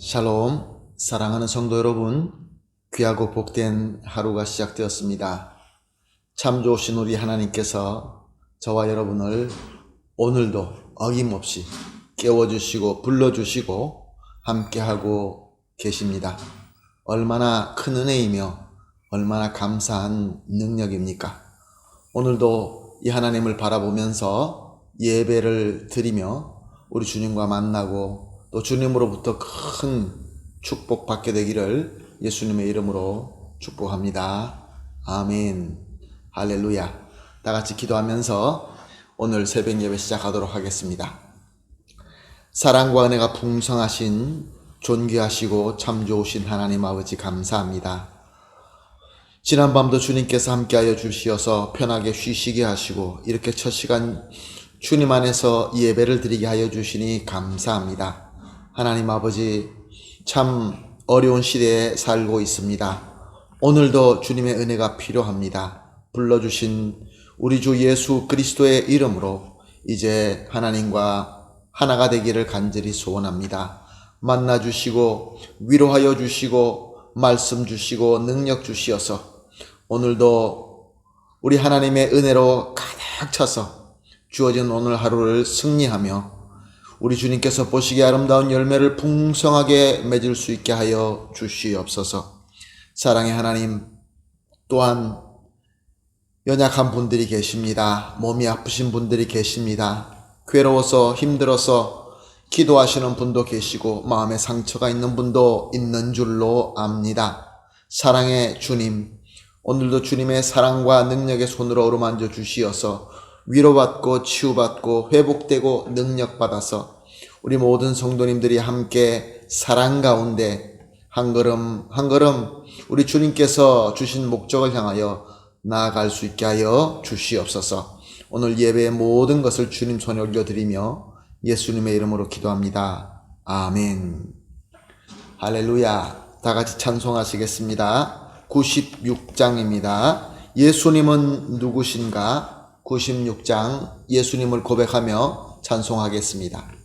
샬롬, 사랑하는 성도 여러분, 귀하고 복된 하루가 시작되었습니다. 참 좋으신 우리 하나님께서 저와 여러분을 오늘도 어김없이 깨워주시고 불러주시고 함께하고 계십니다. 얼마나 큰 은혜이며 얼마나 감사한 능력입니까? 오늘도 이 하나님을 바라보면서 예배를 드리며 우리 주님과 만나고 또 주님으로부터 큰 축복 받게 되기를 예수님의 이름으로 축복합니다. 아멘. 할렐루야. 다 같이 기도하면서 오늘 새벽 예배 시작하도록 하겠습니다. 사랑과 은혜가 풍성하신 존귀하시고 참 좋으신 하나님 아버지 감사합니다. 지난밤도 주님께서 함께하여 주시어서 편하게 쉬시게 하시고 이렇게 첫 시간 주님 안에서 예배를 드리게 하여 주시니 감사합니다. 하나님 아버지, 참 어려운 시대에 살고 있습니다. 오늘도 주님의 은혜가 필요합니다. 불러주신 우리 주 예수 그리스도의 이름으로 이제 하나님과 하나가 되기를 간절히 소원합니다. 만나주시고 위로하여 주시고 말씀 주시고 능력 주시어서 오늘도 우리 하나님의 은혜로 가득 차서 주어진 오늘 하루를 승리하며 우리 주님께서 보시기에 아름다운 열매를 풍성하게 맺을 수 있게 하여 주시옵소서. 사랑의 하나님, 또한 연약한 분들이 계십니다. 몸이 아프신 분들이 계십니다. 괴로워서 힘들어서 기도하시는 분도 계시고 마음에 상처가 있는 분도 있는 줄로 압니다. 사랑의 주님, 오늘도 주님의 사랑과 능력의 손으로 어루만져 주시어서 위로받고 치유받고 회복되고 능력받아서 우리 모든 성도님들이 함께 사랑 가운데 한 걸음 한 걸음 우리 주님께서 주신 목적을 향하여 나아갈 수 있게 하여 주시옵소서. 오늘 예배의 모든 것을 주님 손에 올려드리며 예수님의 이름으로 기도합니다. 아멘. 할렐루야. 다 같이 찬송하시겠습니다. 96장입니다. 예수님은 누구신가? 96장 예수님을 고백하며 찬송하겠습니다.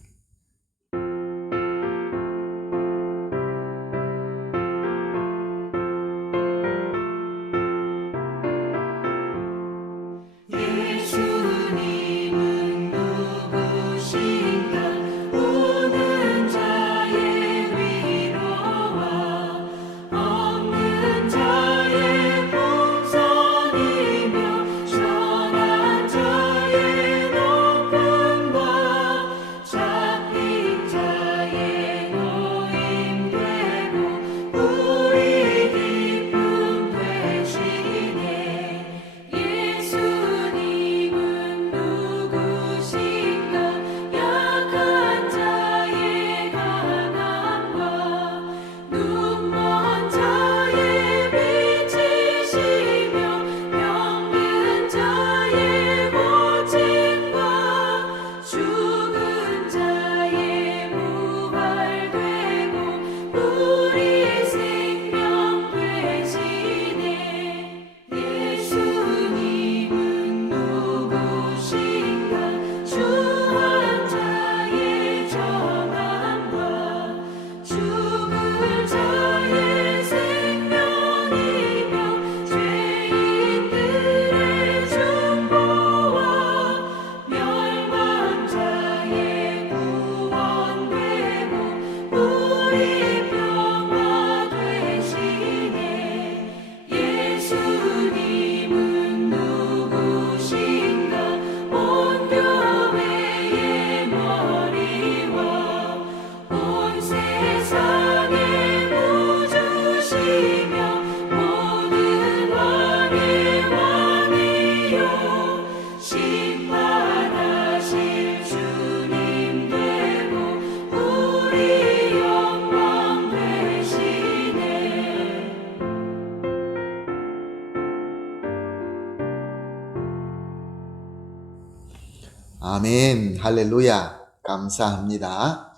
아멘. 할렐루야. 감사합니다.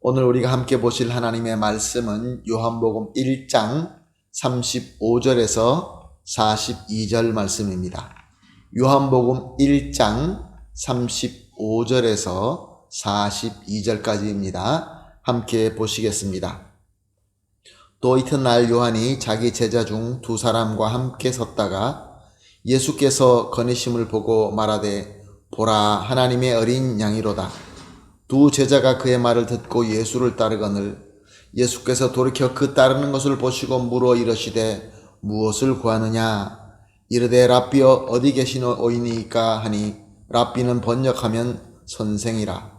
오늘 우리가 함께 보실 하나님의 말씀은 요한복음 1장 35절에서 42절 말씀입니다. 요한복음 1장 35절에서 42절까지입니다. 함께 보시겠습니다. 또 이튿날 요한이 자기 제자 중 두 사람과 함께 섰다가 예수께서 거니심을 보고 말하되 보라 하나님의 어린 양이로다. 두 제자가 그의 말을 듣고 예수를 따르거늘 예수께서 돌이켜 그 따르는 것을 보시고 물어 이르시되 무엇을 구하느냐. 이르되 랍비여 어디 계시노이니까 하니 랍비는 번역하면 선생이라.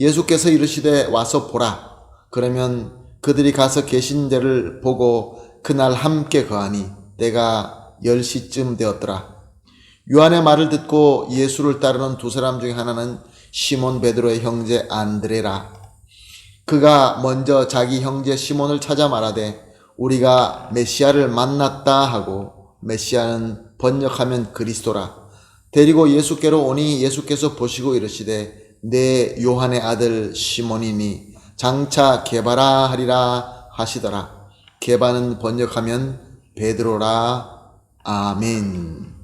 예수께서 이르시되 와서 보라. 그러면 그들이 가서 계신 데를 보고 그날 함께 거하니 때가 10시쯤 되었더라. 요한의 말을 듣고 예수를 따르는 두 사람 중에 하나는 시몬 베드로의 형제 안드레라. 그가 먼저 자기 형제 시몬을 찾아 말하되 우리가 메시아를 만났다 하고, 메시아는 번역하면 그리스도라. 데리고 예수께로 오니 예수께서 보시고 이르시되 내 요한의 아들 시몬이니 장차 게바라 하리라 하시더라. 게바는 번역하면 베드로라. 아멘.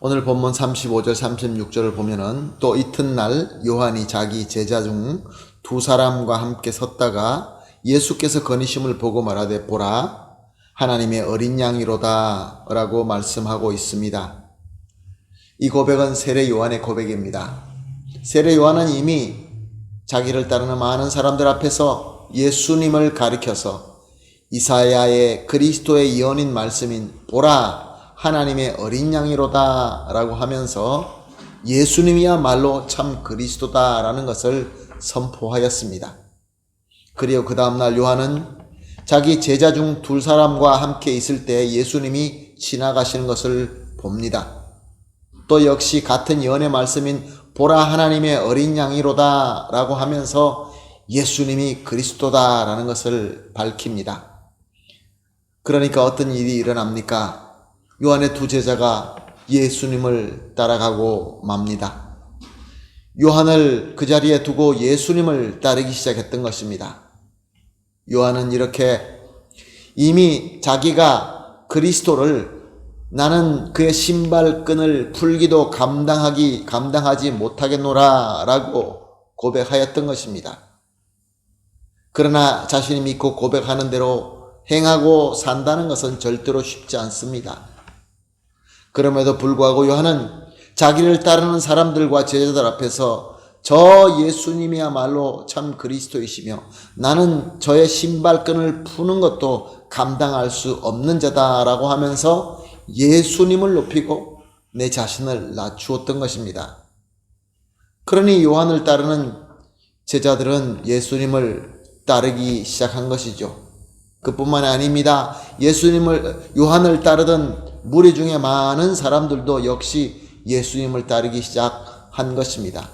오늘 본문 35절 36절을 보면은 또 이튿날 요한이 자기 제자 중 두 사람과 함께 섰다가 예수께서 거니심을 보고 말하되 보라 하나님의 어린 양이로다 라고 말씀하고 있습니다. 이 고백은 세례 요한의 고백입니다. 세례 요한은 이미 자기를 따르는 많은 사람들 앞에서 예수님을 가리켜서 이사야의 그리스도의 예언인 말씀인 보라 하나님의 어린 양이로다 라고 하면서 예수님이야말로 참 그리스도다 라는 것을 선포하였습니다. 그리고 그 다음날 요한은 자기 제자 중 두 사람과 함께 있을 때 예수님이 지나가시는 것을 봅니다. 또 역시 같은 예언의 말씀인 보라 하나님의 어린 양이로다 라고 하면서 예수님이 그리스도다 라는 것을 밝힙니다. 그러니까 어떤 일이 일어납니까? 요한의 두 제자가 예수님을 따라가고 맙니다. 요한을 그 자리에 두고 예수님을 따르기 시작했던 것입니다. 요한은 이렇게 이미 자기가 그리스도를 나는 그의 신발끈을 풀기도 감당하지 못하겠노라 라고 고백하였던 것입니다. 그러나 자신이 믿고 고백하는 대로 행하고 산다는 것은 절대로 쉽지 않습니다. 그럼에도 불구하고 요한은 자기를 따르는 사람들과 제자들 앞에서 저 예수님이야말로 참 그리스도이시며 나는 저의 신발끈을 푸는 것도 감당할 수 없는 자다라고 하면서 예수님을 높이고 내 자신을 낮추었던 것입니다. 그러니 요한을 따르는 제자들은 예수님을 따르기 시작한 것이죠. 그뿐만이 아닙니다. 요한을 따르던 무리 중에 많은 사람들도 역시 예수님을 따르기 시작한 것입니다.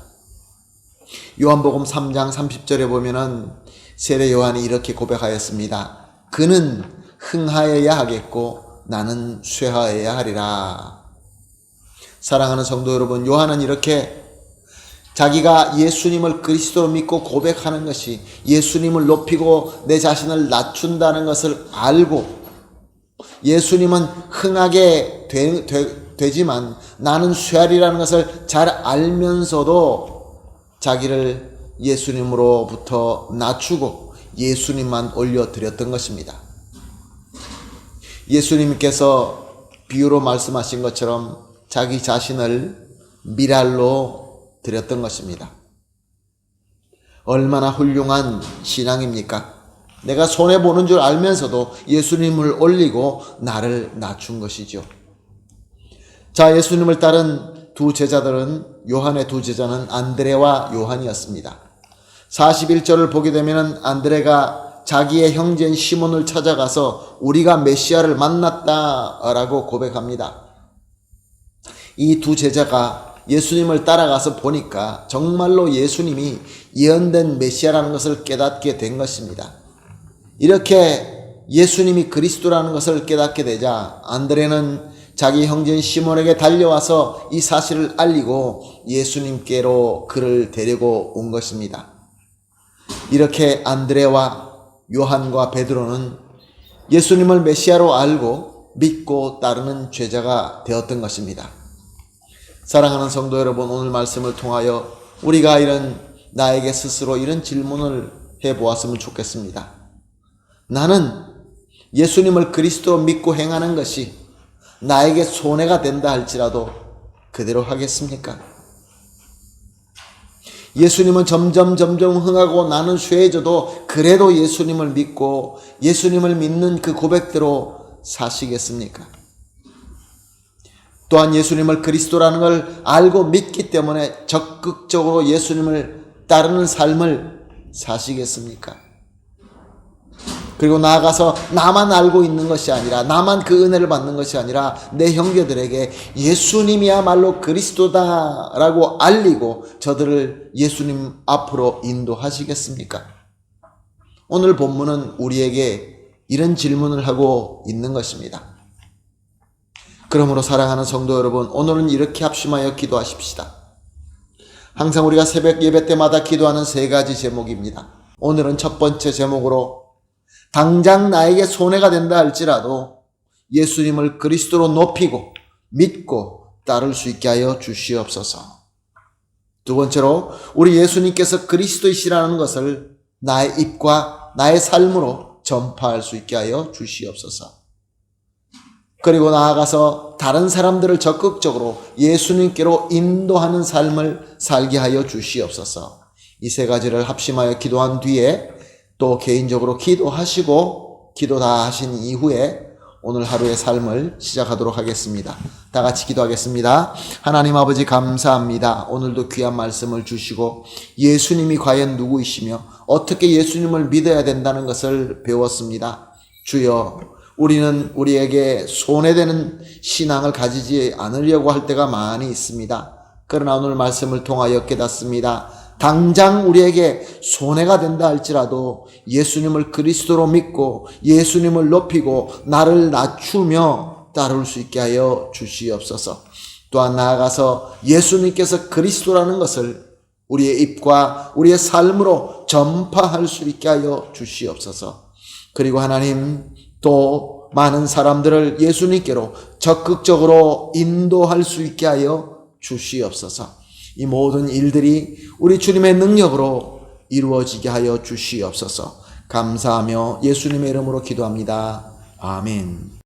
요한복음 3장 30절에 보면은 세례 요한이 이렇게 고백하였습니다. 그는 흥하여야 하겠고 나는 쇠하여야 하리라. 사랑하는 성도 여러분, 요한은 이렇게 자기가 예수님을 그리스도로 믿고 고백하는 것이 예수님을 높이고 내 자신을 낮춘다는 것을 알고 예수님은 흥하게 되지만 나는 쇠하리라는 것을 잘 알면서도 자기를 예수님으로부터 낮추고 예수님만 올려드렸던 것입니다. 예수님께서 비유로 말씀하신 것처럼 자기 자신을 미랄로 드렸던 것입니다. 얼마나 훌륭한 신앙입니까? 내가 손해보는 줄 알면서도 예수님을 올리고 나를 낮춘 것이죠. 자, 예수님을 따른 두 제자들은, 요한의 두 제자는 안드레와 요한이었습니다. 41절을 보게 되면 안드레가 자기의 형제인 시몬을 찾아가서 우리가 메시아를 만났다라고 고백합니다. 이 두 제자가 예수님을 따라가서 보니까 정말로 예수님이 예언된 메시아라는 것을 깨닫게 된 것입니다. 이렇게 예수님이 그리스도라는 것을 깨닫게 되자 안드레는 자기 형제인 시몬에게 달려와서 이 사실을 알리고 예수님께로 그를 데리고 온 것입니다. 이렇게 안드레와 요한과 베드로는 예수님을 메시아로 알고 믿고 따르는 제자가 되었던 것입니다. 사랑하는 성도 여러분, 오늘 말씀을 통하여 우리가 나에게 스스로 이런 질문을 해보았으면 좋겠습니다. 나는 예수님을 그리스도로 믿고 행하는 것이 나에게 손해가 된다 할지라도 그대로 하겠습니까? 예수님은 점점 흥하고 나는 쇠해져도 그래도 예수님을 믿고 예수님을 믿는 그 고백대로 사시겠습니까? 또한 예수님을 그리스도라는 걸 알고 믿기 때문에 적극적으로 예수님을 따르는 삶을 사시겠습니까? 그리고 나아가서 나만 알고 있는 것이 아니라, 나만 그 은혜를 받는 것이 아니라 내 형제들에게 예수님이야말로 그리스도다라고 알리고 저들을 예수님 앞으로 인도하시겠습니까? 오늘 본문은 우리에게 이런 질문을 하고 있는 것입니다. 그러므로 사랑하는 성도 여러분, 오늘은 이렇게 합심하여 기도하십시다. 항상 우리가 새벽 예배 때마다 기도하는 세 가지 제목입니다. 오늘은 첫 번째 제목으로 당장 나에게 손해가 된다 할지라도 예수님을 그리스도로 높이고 믿고 따를 수 있게 하여 주시옵소서. 두 번째로 우리 예수님께서 그리스도이시라는 것을 나의 입과 나의 삶으로 전파할 수 있게 하여 주시옵소서. 그리고 나아가서 다른 사람들을 적극적으로 예수님께로 인도하는 삶을 살게 하여 주시옵소서. 이 세 가지를 합심하여 기도한 뒤에 또 개인적으로 기도하시고 기도 다 하신 이후에 오늘 하루의 삶을 시작하도록 하겠습니다. 다 같이 기도하겠습니다. 하나님 아버지 감사합니다. 오늘도 귀한 말씀을 주시고 예수님이 과연 누구이시며 어떻게 예수님을 믿어야 된다는 것을 배웠습니다. 주여, 우리는 우리에게 손해되는 신앙을 가지지 않으려고 할 때가 많이 있습니다. 그러나 오늘 말씀을 통하여 깨닫습니다. 당장 우리에게 손해가 된다 할지라도 예수님을 그리스도로 믿고 예수님을 높이고 나를 낮추며 따를 수 있게 하여 주시옵소서. 또한 나아가서 예수님께서 그리스도라는 것을 우리의 입과 우리의 삶으로 전파할 수 있게 하여 주시옵소서. 그리고 하나님, 또 많은 사람들을 예수님께로 적극적으로 인도할 수 있게 하여 주시옵소서. 이 모든 일들이 우리 주님의 능력으로 이루어지게 하여 주시옵소서. 감사하며 예수님의 이름으로 기도합니다. 아멘.